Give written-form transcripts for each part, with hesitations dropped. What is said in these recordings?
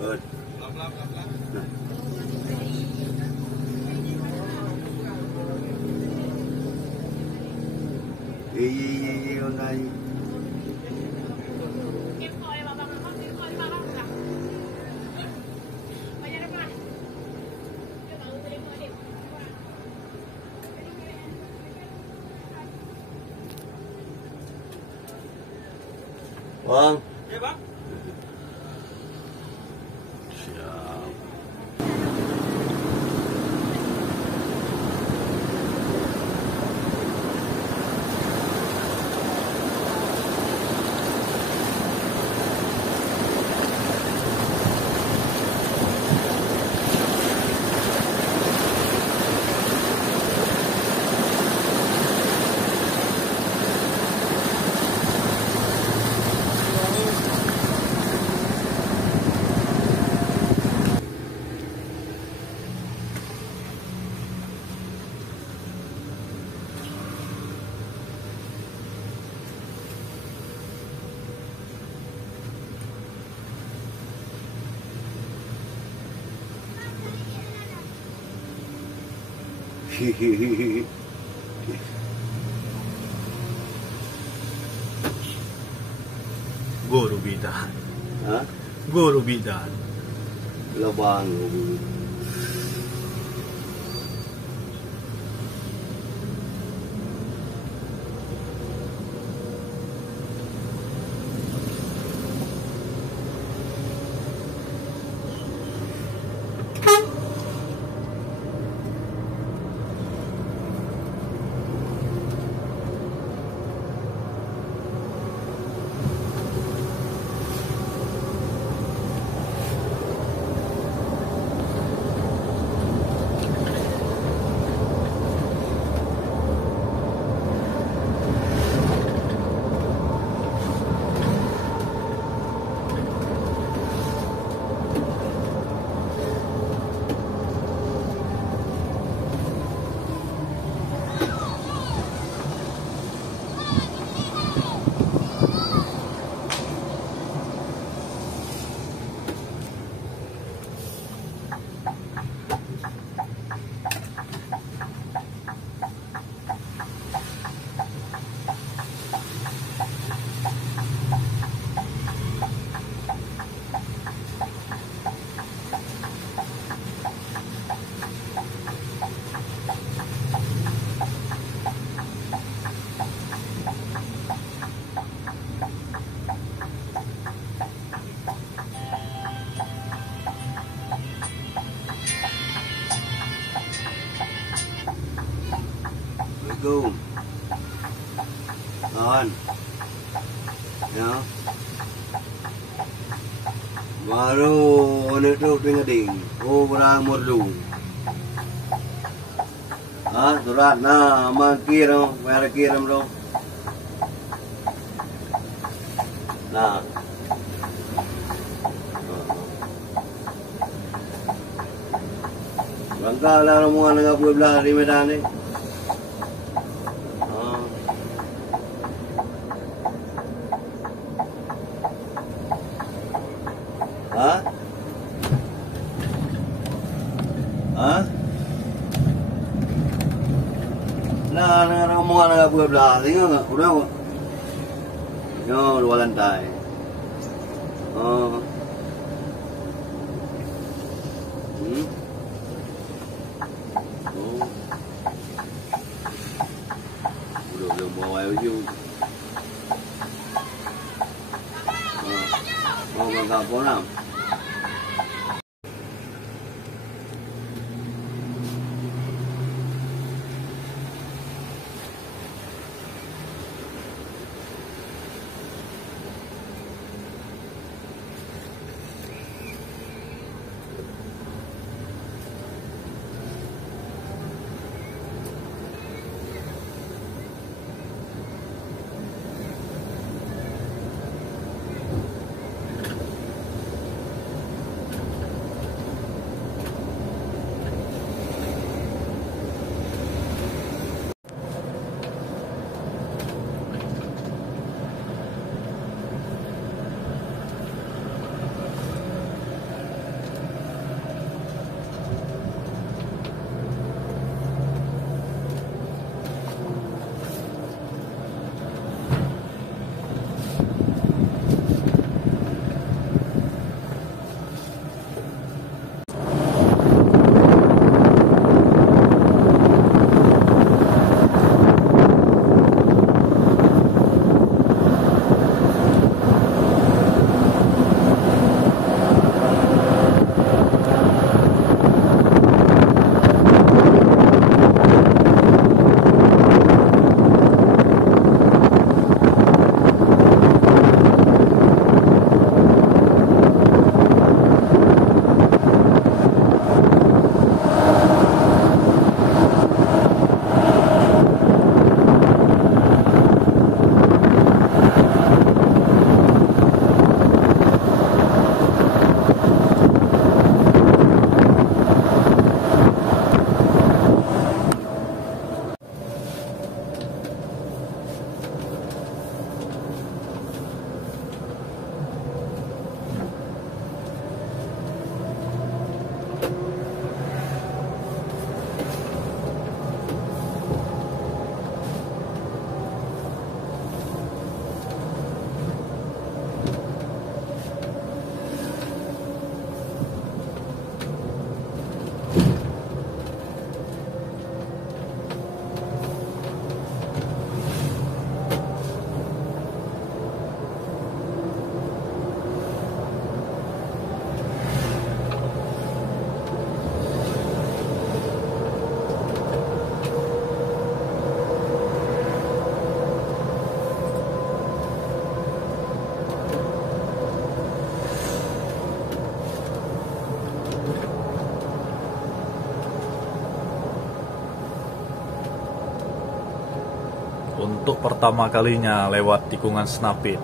Good. Online. Vâng. Dạ bác. Guru bidan. Hah? Guru bidan. Labang. Assalamualaikum. Kawan. Ya. Baru itu pengading. Oh, berang morlu. Surat na makiram, bayar kiram lo. Nah. Bangka lah rombongan dengan belah di Medan ni. Nah, rombongan dengan belah, tengok tak? Udah kok. Yo, 2 lantai. Belum bawa baju. Bangka Ponam. untuk pertama kalinya lewat tikungan Snapit.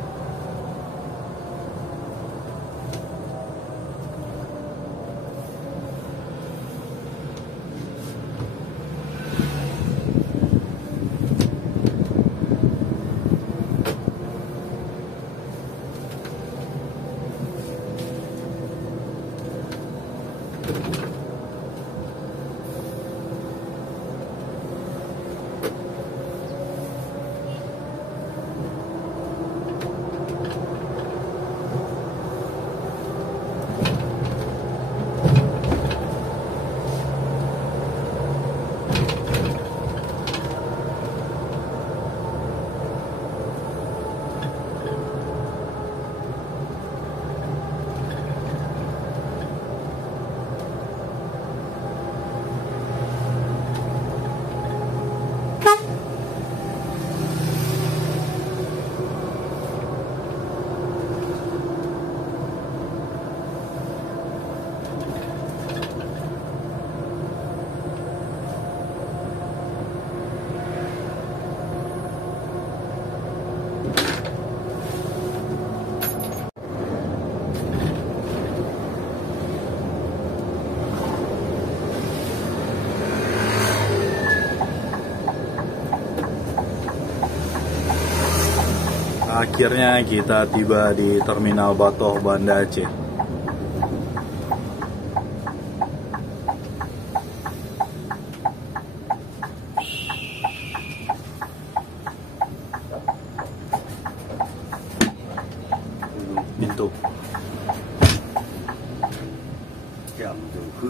Akhirnya kita tiba di Terminal Batoh, Banda Aceh. Pintu. Jam tu.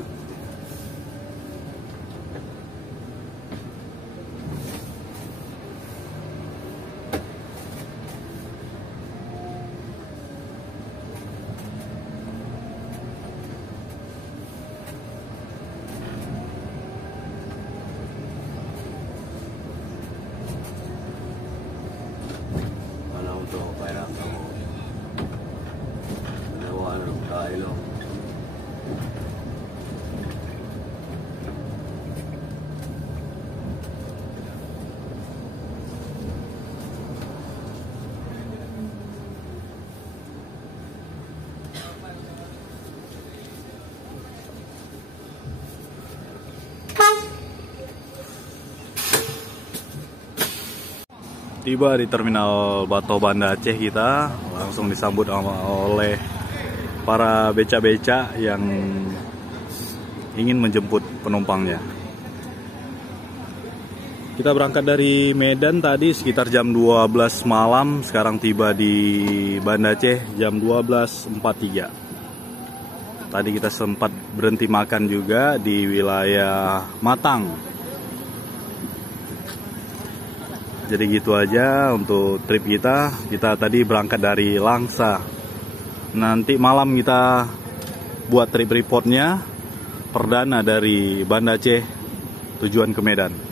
Tiba di Terminal Batoh, Banda Aceh, kita langsung disambut oleh para beca-beca yang ingin menjemput penumpangnya. Kita berangkat dari Medan tadi sekitar jam 12 malam, sekarang tiba di Banda Aceh jam 12.43. Tadi kita sempat berhenti makan juga di wilayah Matang. Jadi gitu aja untuk trip kita. Kita tadi berangkat dari Langsa. Nanti malam kita buat trip reportnya perdana dari Banda Aceh tujuan ke Medan.